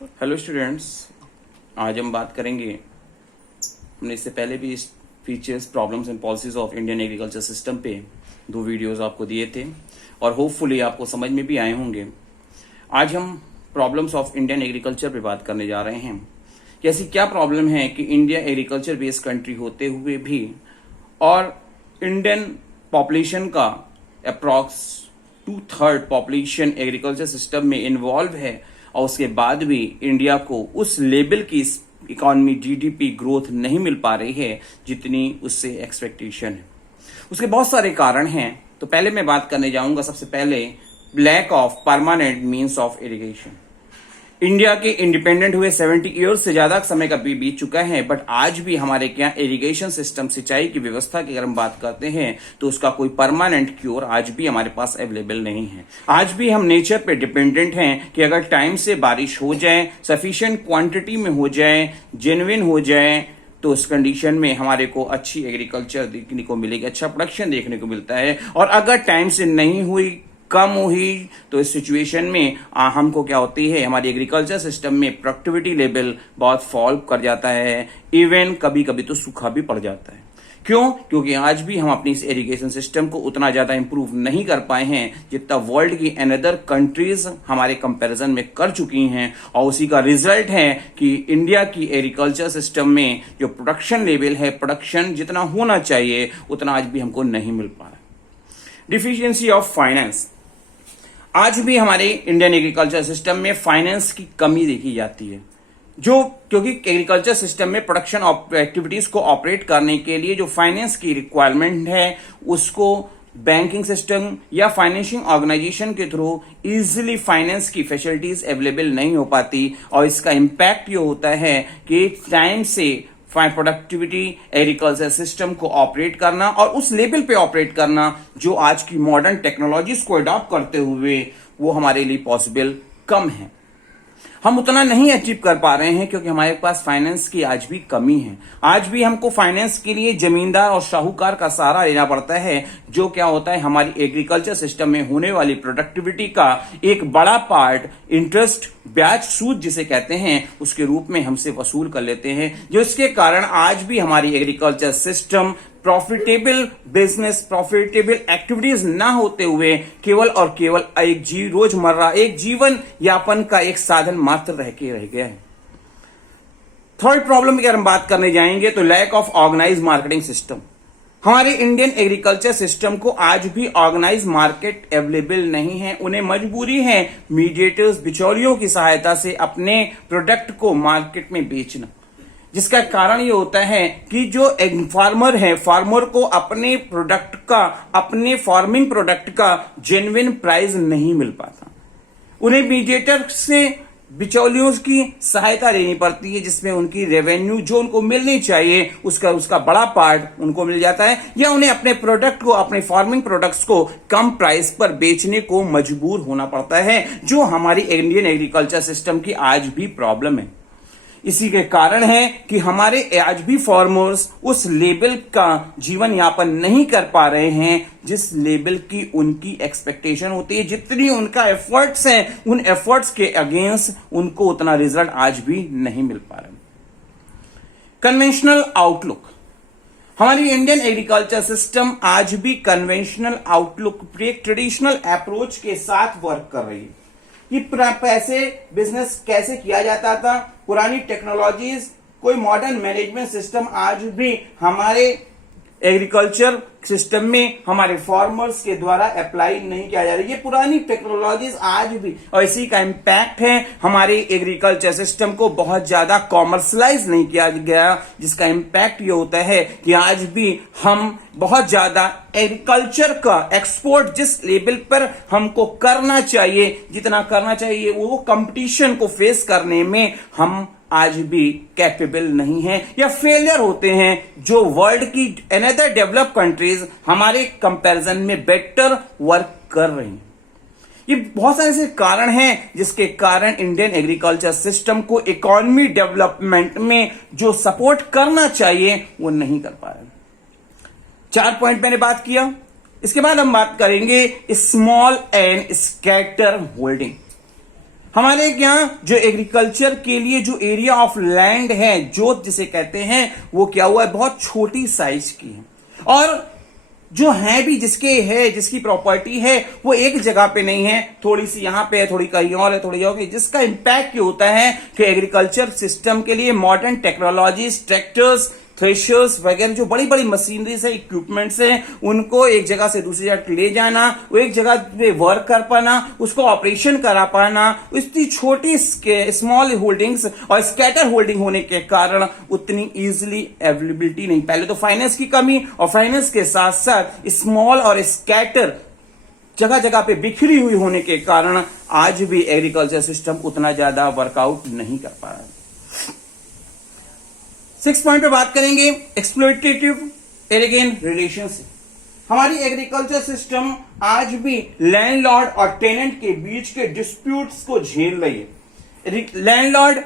Hello students, आज हम बात करेंगे। हमने इससे पहले भी इस features, problems and policies of Indian agriculture system पे 2 वीडियोस आपको दिए थे और होपफुली आपको समझ में भी आए होंगे। आज हम प्रॉब्लम्स ऑफ इंडियन एग्रीकल्चर पे बात करने जा रहे हैं कि ऐसी क्या प्रॉब्लम है कि इंडिया एग्रीकल्चर बेस्ड कंट्री होते हुए भी और इंडियन पॉपुलेशन का अप्रॉक्स 2/3 पॉपुलेशन एग्रीकल्चर सिस्टम में इन्वॉल्व है और उसके बाद भी इंडिया को उस लेवल की इकोनॉमी जीडीपी ग्रोथ नहीं मिल पा रही है जितनी उससे एक्सपेक्टेशन है। उसके बहुत सारे कारण हैं। तो पहले मैं बात करने जाऊंगा सबसे पहले lack of permanent means of irrigation. India के इंडिपेंडेंट हुए 70 ईयर्स से ज्यादा समय का बीत चुका है, बट आज भी हमारे क्या इरिगेशन सिस्टम, सिंचाई की व्यवस्था की अगर हम बात करते हैं तो उसका कोई परमानेंट क्योर आज भी हमारे पास अवेलेबल नहीं है। आज भी हम नेचर पे डिपेंडेंट हैं कि अगर टाइम से बारिश हो जाए, सफिशिएंट क्वांटिटी में हो जाए, जेन्युइन हो जाए, तो उस कंडीशन में हमारे को अच्छी एग्रीकल्चर देखने को मिलेगी, अच्छा प्रोडक्शन देखने को मिलता है। और अगर टाइम से नहीं हुई, कम हुई, तो इस सिचुएशन में हमको क्या होती है, हमारी एग्रीकल्चर सिस्टम में प्रोडक्टिविटी लेवल बहुत फॉल कर जाता है। इवन कभी कभी तो सूखा भी पड़ जाता है। क्यों? क्योंकि आज भी हम अपनी इस इरिगेशन सिस्टम को उतना ज्यादा इंप्रूव नहीं कर पाए हैं जितना वर्ल्ड की अनदर कंट्रीज हमारे कंपैरिजन में कर चुकी हैं। और उसी का रिजल्ट है कि इंडिया की एग्रीकल्चर सिस्टम में जो प्रोडक्शन लेवल है, प्रोडक्शन जितना होना चाहिए उतना आज भी हमको नहीं मिल पा रहा। Deficiency of finance. आज भी हमारे इंडियन एग्रीकल्चर सिस्टम में फाइनेंस की कमी देखी जाती है, जो क्योंकि एग्रीकल्चर सिस्टम में प्रोडक्शन एक्टिविटीज को ऑपरेट करने के लिए जो फाइनेंस की रिक्वायरमेंट है उसको बैंकिंग सिस्टम या फाइनेंशियल ऑर्गेनाइजेशन के थ्रू इजीली फाइनेंस की फैसिलिटीज अवेलेबल नहीं हो पाती। और इसका इंपैक्ट ये होता है कि टाइम से प्रोडक्टिविटी एग्रीकल्चर सिस्टम को ऑपरेट करना और उस लेवल पे ऑपरेट करना जो आज की मॉडर्न टेक्नोलॉजीज को अडॉप्ट करते हुए वो हमारे लिए पॉसिबल कम है। हम उतना नहीं अचीव कर पा रहे हैं क्योंकि हमारे पास फाइनेंस की आज भी कमी है। आज भी हमको फाइनेंस के लिए जमींदार और साहूकार का सहारा लेना पड़ता है, जो क्या होता है हमारी एग्रीकल्चर सिस्टम में होने वाली प्रोडक्टिविटी का एक बड़ा पार्ट इंटरेस्ट, ब्याज, सूद जिसे कहते हैं उसके रूप में हमसे वसूल कर लेते हैं, जो इसके कारण आज भी हमारी agriculture system profitable business, profitable activities ना होते हुए केवल और केवल एक रोजमर्रा एक जीवन यापन का एक साधन मात्र रह गया है। थर्ड प्रॉब्लम की अगर हम बात करने जाएंगे तो lack of organise marketing system. हमारे इंडियन एग्रीकल्चर सिस्टम को आज भी ऑर्गेनाइज मार्केट अवेलेबल नहीं है। उन्हें मजबूरी है मीडिएटर्स, बिचौलियों की सहायता से अपने प्रोडक्ट को मार्केट में बेचना, जिसका कारण ये होता है कि जो एक फार्मर है, फार्मर को अपने प्रोडक्ट का, अपने फार्मिंग प्रोडक्ट का जेन्युइन प्राइस नहीं मिल पाता। उन्हें मीडिएटर से, बिचौलियों की सहायता लेनी पड़ती है, जिसमें उनकी रेवेन्यू जो उनको मिलनी चाहिए उसका बड़ा पार्ट उनको मिल जाता है, या उन्हें अपने प्रोडक्ट को, अपने फार्मिंग प्रोडक्ट्स को कम प्राइस पर बेचने को मजबूर होना पड़ता है, जो हमारी इंडियन एग्रीकल्चर सिस्टम की आज भी प्रॉब्लम है। इसी के कारण है कि हमारे आज भी फार्मर्स उस लेवल का जीवन यापन नहीं कर पा रहे हैं जिस लेवल की उनकी एक्सपेक्टेशन होती है। जितनी उनका एफर्ट्स हैं, उन एफर्ट्स के अगेंस्ट उनको उतना रिजल्ट आज भी नहीं मिल पा रहा। Conventional outlook. हमारी इंडियन एग्रीकल्चर सिस्टम आज भी कन्वेंशनल आउटलुक, एक ट्रेडिशनल अप्रोच के साथ वर्क कर रही है कि पैसे बिजनेस कैसे किया जाता था। पुरानी टेक्नोलॉजीज, कोई मॉडर्न मैनेजमेंट सिस्टम आज भी हमारे एग्रीकल्चर सिस्टम में हमारे फार्मर्स के द्वारा अप्लाई नहीं किया जा रहा है। ये पुरानी टेक्नोलॉजीज आज भी, और इसी का इंपैक्ट है हमारे एग्रीकल्चर सिस्टम को बहुत ज्यादा कॉमर्शलाइज नहीं किया गया, जिसका इंपैक्ट ये होता है कि आज भी हम बहुत ज्यादा एग्रीकल्चर का एक्सपोर्ट जिस लेवल पर हमको करना चाहिए, जितना करना चाहिए, वो कंपटीशन को फेस करने में हम आज भी कैपेबल नहीं है या फेलियर होते हैं, जो वर्ल्ड की अनदर डेवलप्ड कंट्रीज हमारे कंपैरिजन में बेटर वर्क कर रही हैं। ये बहुत सारे ऐसे कारण हैं जिसके कारण इंडियन एग्रीकल्चर सिस्टम को इकोनॉमी डेवलपमेंट में जो सपोर्ट करना चाहिए वो नहीं कर पा रहे। 4 पॉइंट मैंने बात किया। इसके बाद हम बात करेंगे स्मॉल एंड स्कैटर होल्डिंग। हमारे यहाँ जो एग्रीकल्चर के लिए जो एरिया ऑफ लैंड है, जोत जिसे कहते हैं, वो क्या हुआ है, बहुत छोटी साइज की है। और जो है भी जिसकी प्रॉपर्टी है वो एक जगह पे नहीं है, थोड़ी सी यहां पे है, थोड़ी कहीं और है, थोड़ी और, जिसका इंपैक्ट ये होता है कि एग्रीकल्चर सिस्टम के लिए मॉडर्न टेक्नोलॉजीज, ट्रैक्टर्स, थ्रेशर्स वगैरह जो बड़ी बड़ी मशीनरीज है, इक्विपमेंट्स हैं, उनको एक जगह से दूसरी जगह ले जाना, वो एक जगह पे वर्क कर पाना, उसको ऑपरेशन करा पाना, इतनी छोटी स्मॉल होल्डिंग्स और स्कैटर होल्डिंग होने के कारण उतनी इजीली अवेलेबिलिटी नहीं। पहले तो फाइनेंस की कमी, और फाइनेंस के साथ साथ स्मॉल और स्कैटर जगह जगह पे बिखरी हुई होने के कारण आज भी एग्रीकल्चर सिस्टम उतना ज्यादा वर्कआउट नहीं कर पा रहा है। 6 पॉइंट पे बात करेंगे एक्सप्लॉयटेटिव एरिगेन रिलेशनशिप। हमारी एग्रीकल्चर सिस्टम आज भी लैंडलॉर्ड और टेनेंट के बीच के डिस्प्यूट्स को झेल रही है। लैंडलॉर्ड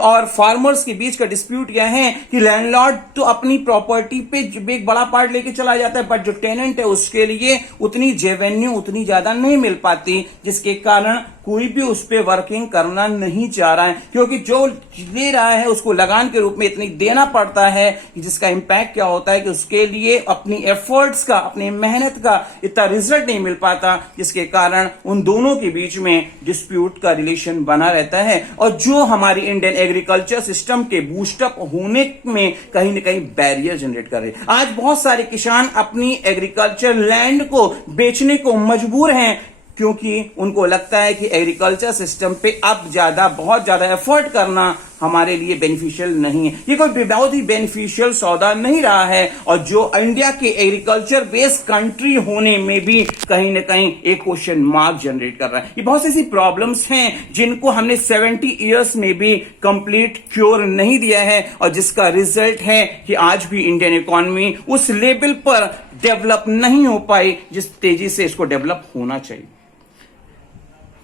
और फार्मर्स के बीच का डिस्प्यूट यह है कि लैंडलॉर्ड तो अपनी प्रॉपर्टी पे एक बड़ा पार्ट लेके चला जाता है, बट जो टेनेंट है उसके लिए उतनी रेवेन्यू उतनी ज्यादा नहीं मिल पाती, जिसके कारण कोई भी उस पर वर्किंग करना नहीं चाह रहा है, क्योंकि जो ले रहा है उसको लगान के रूप में इतनी देना पड़ता है, जिसका इंपैक्ट क्या होता है कि उसके लिए अपनी एफर्ट्स का, अपनी मेहनत का इतना रिजल्ट नहीं मिल पाता, जिसके कारण उन दोनों के बीच में डिस्प्यूट का रिलेशन बना रहता है, और जो हमारी इंडियन एग्रीकल्चर सिस्टम के बूस्टअप होने में कहीं ना कहीं बैरियर जनरेट कर रहे हैं। आज बहुत सारे किसान अपनी एग्रीकल्चर लैंड को बेचने को मजबूर हैं, क्योंकि उनको लगता है कि एग्रीकल्चर सिस्टम पे अब बहुत ज्यादा एफर्ट करना हमारे लिए बेनिफिशियल नहीं है। ये कोई बहुत ही बेनिफिशियल सौदा नहीं रहा है, और जो इंडिया के एग्रीकल्चर बेस्ड कंट्री होने में भी कहीं ना कहीं एक क्वेश्चन मार्क जनरेट कर रहा है। ये बहुत सी ऐसी प्रॉब्लम्स हैं जिनको हमने 70 इयर्स में भी कंप्लीट क्योर नहीं दिया है, और जिसका रिजल्ट है कि आज भी इंडियन इकोनॉमी उस लेवल पर डेवलप नहीं हो पाई जिस तेजी से इसको डेवलप होना चाहिए।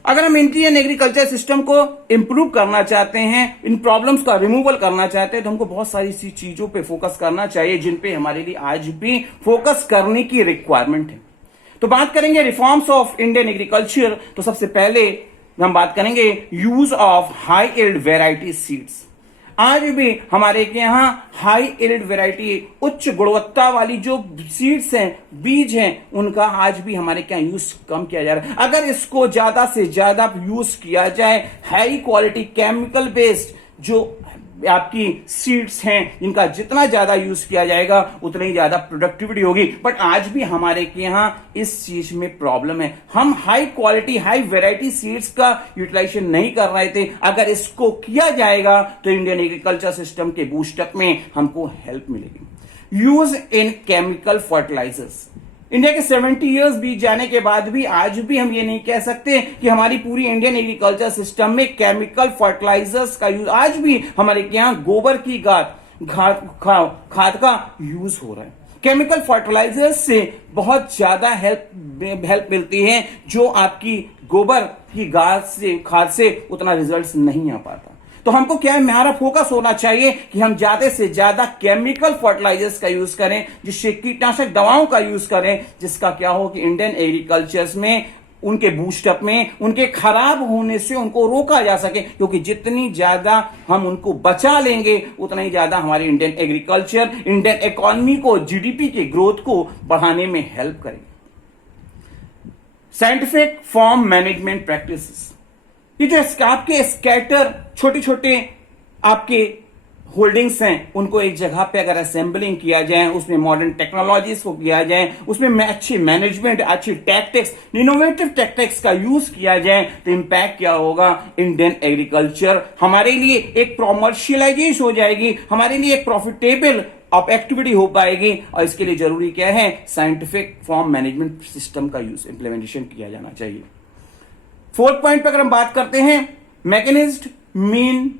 अगर हम इंडियन एग्रीकल्चर सिस्टम को इंप्रूव करना चाहते हैं, इन प्रॉब्लम्स का रिमूवल करना चाहते हैं, तो हमको बहुत सारी सी चीजों पे फोकस करना चाहिए जिन पे हमारे लिए आज भी फोकस करने की रिक्वायरमेंट है। तो बात करेंगे रिफॉर्म्स ऑफ इंडियन एग्रीकल्चर। तो सबसे पहले हम बात करेंगे use of high yield variety seeds. आज भी हमारे के यहाँ हाई यील्ड वेराइटी, उच्च गुणवत्ता वाली जो सीड्स हैं, बीज हैं, उनका आज भी हमारे क्या यूज कम किया जा रहा है। अगर इसको ज्यादा से ज्यादा यूज किया जाए, हाई क्वालिटी केमिकल बेस्ड जो आपकी सीड्स हैं, इनका जितना ज्यादा यूज किया जाएगा उतनी ही ज्यादा प्रोडक्टिविटी होगी। बट आज भी हमारे के यहाँ इस चीज में प्रॉब्लम है, हम high quality high variety seeds का यूटिलाइजेशन नहीं कर रहे थे। अगर इसको किया जाएगा तो इंडियन एग्रीकल्चर सिस्टम के बूस्टअप में हमको हेल्प मिलेगी। Use in chemical fertilisers. India के 70 इयर्स बीत जाने के बाद भी आज भी हम ये नहीं कह सकते कि हमारी पूरी इंडियन एग्रीकल्चर सिस्टम में केमिकल फर्टिलाइजर्स का यूज, आज भी हमारे यहाँ गोबर की खाद का यूज हो रहा है। केमिकल फर्टिलाइजर्स से बहुत ज्यादा हेल्प मिलती है, जो आपकी गोबर की खाद से उतना रिजल्ट नहीं आ पाता। तो हमको क्या है, हमारा फोकस होना चाहिए कि हम ज्यादा से ज्यादा केमिकल फर्टिलाइजर्स का यूज करें, जिससे कीटनाशक दवाओं का यूज करें, जिसका क्या हो कि इंडियन एग्रीकल्चर में उनके बूस्टअप में उनके खराब होने से उनको रोका जा सके, क्योंकि जितनी ज्यादा हम उनको बचा लेंगे उतना ही ज्यादा हमारी इंडियन एग्रीकल्चर, इंडियन इकोनॉमी को, जीडीपी के ग्रोथ को बढ़ाने में हेल्प करेगी। Scientific farm management practices. ये जो आपके स्कैटर छोटे छोटे आपके होल्डिंग्स हैं, उनको एक जगह पे अगर असेंबलिंग किया जाए, उसमें मॉडर्न टेक्नोलॉजीज को किया जाए, उसमें अच्छी मैनेजमेंट, अच्छी टैक्टिक्स, इनोवेटिव टैक्टिक्स का यूज किया जाए, तो इंपैक्ट क्या होगा, इंडियन एग्रीकल्चर हमारे लिए एक कॉमर्शियलाइजेश हो जाएगी, हमारे लिए एक प्रॉफिटेबल एक्टिविटी हो पाएगी। और इसके लिए जरूरी क्या है, साइंटिफिक फार्म मैनेजमेंट सिस्टम का यूज, इंप्लीमेंटेशन किया जाना चाहिए। 4th पॉइंट पर अगर हम बात करते हैं, मैकेनिज्ड मीन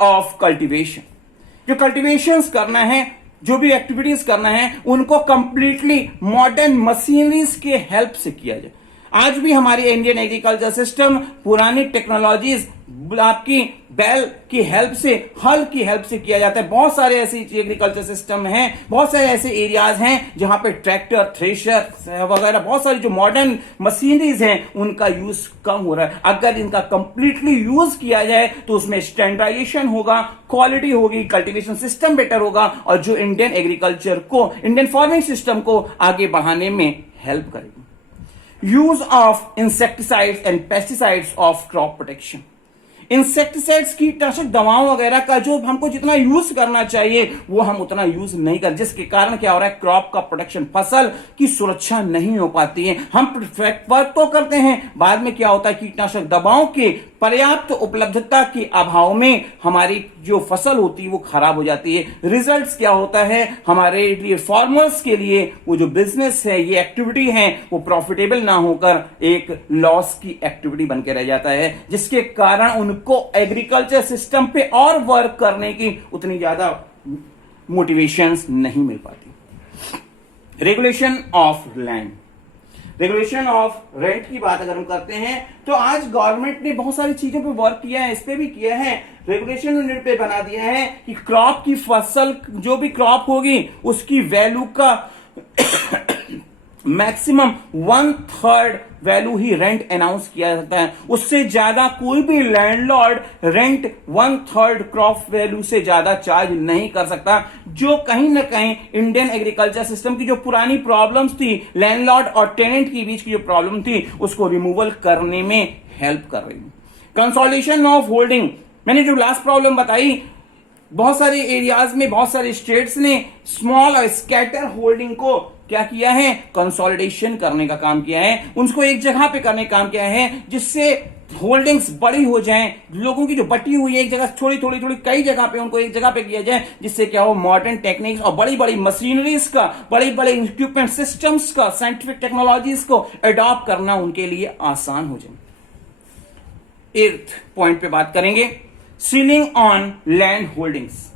ऑफ कल्टीवेशन। जो कल्टीवेशंस करना है, जो भी एक्टिविटीज करना है, उनको कंप्लीटली मॉडर्न मशीनरीज के हेल्प से किया जाए। आज भी हमारी इंडियन एग्रीकल्चर सिस्टम पुरानी टेक्नोलॉजीज आपकी बैल की हेल्प से, हल की हेल्प से किया जाता है। बहुत सारे ऐसे एग्रीकल्चर सिस्टम हैं, बहुत सारे ऐसे एरियाज हैं जहां पे ट्रैक्टर, थ्रेशर वगैरह बहुत सारी जो मॉडर्न मशीनरीज हैं उनका यूज कम हो रहा है। अगर इनका कंप्लीटली यूज किया जाए तो उसमें स्टैंडर्डाइजेशन होगा, क्वालिटी होगी, कल्टीवेशन सिस्टम बेटर होगा और जो इंडियन एग्रीकल्चर को, इंडियन फार्मिंग सिस्टम को आगे बढ़ाने में हेल्प करेगी। Use of insecticides and pesticides of crop protection. Insecticides, कीटनाशक दवाओं वगैरह का जो हमको जितना यूज करना चाहिए वो हम उतना यूज नहीं कर, जिसके कारण क्या हो रहा है, क्रॉप का प्रोटेक्शन, फसल की सुरक्षा नहीं हो पाती है। हम वर्क तो करते हैं, बाद में क्या होता है, कीटनाशक दवाओं के पर्याप्त उपलब्धता के अभाव में हमारी जो फसल होती है वो खराब हो जाती है। रिजल्ट्स क्या होता है, हमारे लिए फार्मर्स के लिए वो जो बिजनेस है, ये एक्टिविटी है, वो प्रॉफिटेबल ना होकर एक लॉस की एक्टिविटी बन के रह जाता है, जिसके कारण उनको एग्रीकल्चर सिस्टम पे और वर्क करने की उतनी ज्यादा मोटिवेशंस नहीं मिल पाती। Regulation of land, regulation of rent की बात अगर हम करते हैं तो आज गवर्नमेंट ने बहुत सारी चीजों पे वर्क किया है, इस पे भी किया है, रेगुलेशन पे बना दिया है कि क्रॉप की फसल, जो भी क्रॉप होगी उसकी वैल्यू का मैक्सिमम 1/3 वैल्यू ही रेंट अनाउंस किया जाता है। उससे ज्यादा कोई भी लैंडलॉर्ड रेंट 1/3 क्रॉप वैल्यू से ज्यादा चार्ज नहीं कर सकता, जो कहीं ना कहीं इंडियन एग्रीकल्चर सिस्टम की जो पुरानी प्रॉब्लम्स थी, लैंडलॉर्ड और टेनेंट के बीच की जो प्रॉब्लम थी, उसको रिमूवल करने में हेल्प कर रही है। कंसोलिडेशन ऑफ होल्डिंग, मैंने जो लास्ट प्रॉब्लम बताई, बहुत सारे एरियाज में, बहुत सारे स्टेट्स ने स्मॉल और स्कैटर होल्डिंग को क्या किया है, कंसोलिडेशन करने का काम किया है, उनको एक जगह पे करने का काम किया है, जिससे होल्डिंग्स बड़ी हो जाएं, लोगों की जो बटी हुई है एक जगह, थोड़ी थोड़ी थोड़ी कई जगह पे उनको एक जगह पे किया जाए, जिससे क्या हो, मॉडर्न टेक्निक्स और बड़ी बड़ी मशीनरीज का, बड़ी बड़ी इक्विपमेंट सिस्टम्स का, साइंटिफिक टेक्नोलॉजीज को अडॉप्ट करना उनके लिए आसान हो जाए। 8th पॉइंट पे बात करेंगे, ceiling on land holdings.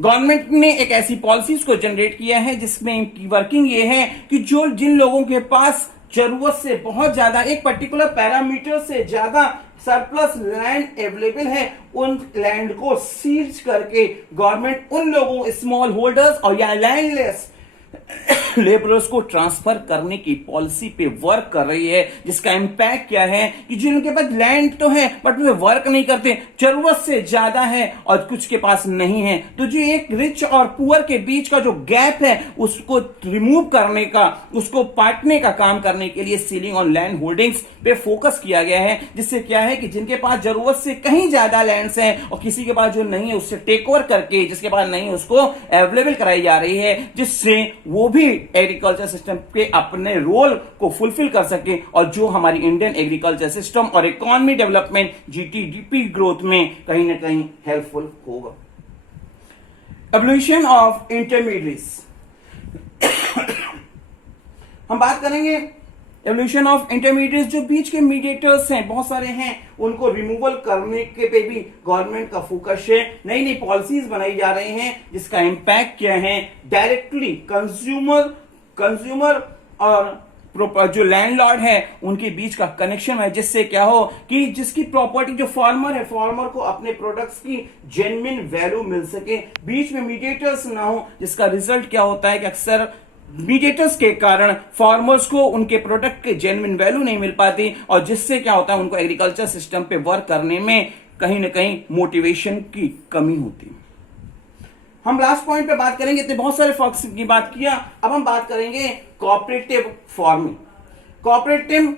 Government ने एक ऐसी पॉलिसीज को जनरेट किया है जिसमें इनकी वर्किंग ये है कि जो जिन लोगों के पास जरूरत से बहुत ज्यादा, एक पर्टिकुलर पैरामीटर से ज्यादा सरप्लस लैंड अवेलेबल है, उन लैंड को सीज करके गवर्नमेंट उन लोगों, स्मॉल होल्डर्स और या लैंडलेस लेबरर्स को ट्रांसफर करने की पॉलिसी पे वर्क कर रही है, जिसका इंपैक्ट क्या है कि जिनके पास लैंड तो है बट वे वर्क नहीं करते, जरूरत से ज्यादा है और कुछ के पास नहीं है, तो जो एक रिच और पुअर के बीच का जो गैप है उसको रिमूव करने का, उसको पाटने का काम करने के लिए सीलिंग ऑन लैंड होल्डिंग्स पे फोकस किया गया है। जिससे क्या है कि जिनके पास जरूरत से कहीं ज्यादा लैंड्स हैं और किसी के पास जो नहीं है उससे टेक ओवर करके, जिसके पास नहीं है उसको अवेलेबल कराई जा रही है, जिससे वो भी एग्रीकल्चर सिस्टम के अपने रोल को फुलफिल कर सके और जो हमारी इंडियन एग्रीकल्चर सिस्टम और इकोनॉमी डेवलपमेंट, जीटीडीपी ग्रोथ में कहीं ना कहीं हेल्पफुल होगा। एवोल्यूशन ऑफ इंटरमीडिएट्स, हम बात करेंगे एवोल्यूशन ऑफ इंटरमीडिएट्स। जो बीच के मीडिएटर्स हैं, बहुत सारे हैं, उनको रिमूवल करने के पे भी गवर्नमेंट का फोकस है। नई नई पॉलिसीज बनाई जा रही हैं जिसका इंपैक्ट क्या है, डायरेक्टली कंज्यूमर और जो लैंडलॉर्ड है उनके बीच का कनेक्शन है, जिससे क्या हो कि जिसकी प्रॉपर्टी, जो फार्मर है, फार्मर को अपने प्रोडक्ट्स की जेन्युइन वैल्यू मिल सके, बीच में मीडिएटर्स ना हो, जिसका रिजल्ट क्या होता है कि अक्सर मीडिएटर्स के कारण फार्मर्स को उनके प्रोडक्ट के जेन्युइन वैल्यू नहीं मिल पाती और जिससे क्या होता है, उनको एग्रीकल्चर सिस्टम पे वर्क करने में कहीं ना कहीं मोटिवेशन की कमी होती है। हम लास्ट पॉइंट पे बात करेंगे, इतने बहुत सारे फॉक्स की बात किया, अब हम बात करेंगे cooperative farming. Cooperative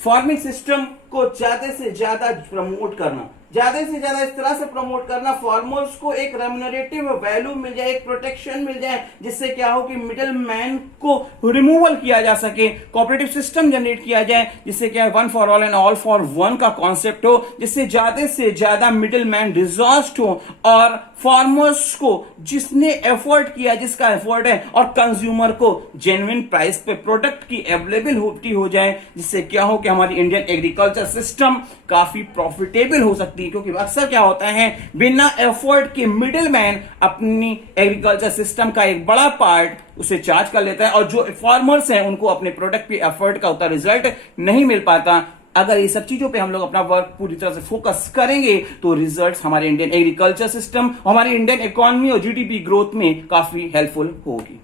farming system को ज्यादा से ज्यादा प्रमोट करना, ज्यादा से ज्यादा इस तरह से प्रमोट करना, फार्मर्स को एक रेम्युनरेटिव वैल्यू मिल जाए, एक प्रोटेक्शन मिल जाए, जिससे क्या हो कि मिडिल मैन को रिमूवल किया जा सके, कोऑपरेटिव सिस्टम जनरेट किया जाए, जिससे क्या है one for all and all for one का कॉन्सेप्ट हो, जिससे ज्यादा से ज्यादा मिडिल मैन डिसॉस्ट हो और फार्मर्स को जिसने एफर्ट किया, जिसका एफर्ट है, और कंज्यूमर को जेन्युइन प्राइस पे प्रोडक्ट की अवेलेबिलिटी हो जाए, जिससे क्या हो कि हमारी इंडियन एग्रीकल्चर सिस्टम काफी प्रॉफिटेबल हो सकती है। क्योंकि अक्सर क्या होता है, बिना एफर्ट के मिडिल मैन अपनी एग्रीकल्चर सिस्टम का एक बड़ा पार्ट उसे चार्ज कर लेता है और जो फार्मर्स हैं उनको अपने प्रोडक्ट पे एफर्ट का उतना रिजल्ट नहीं मिल पाता। अगर ये सब चीजों पे हम लोग अपना वर्क पूरी तरह से फोकस करेंगे तो रिजल्ट्स हमारे इंडियन एग्रीकल्चर सिस्टम, हमारे इंडियन इकोनॉमी और जीडीपी ग्रोथ में काफी हेल्पफुल होगी।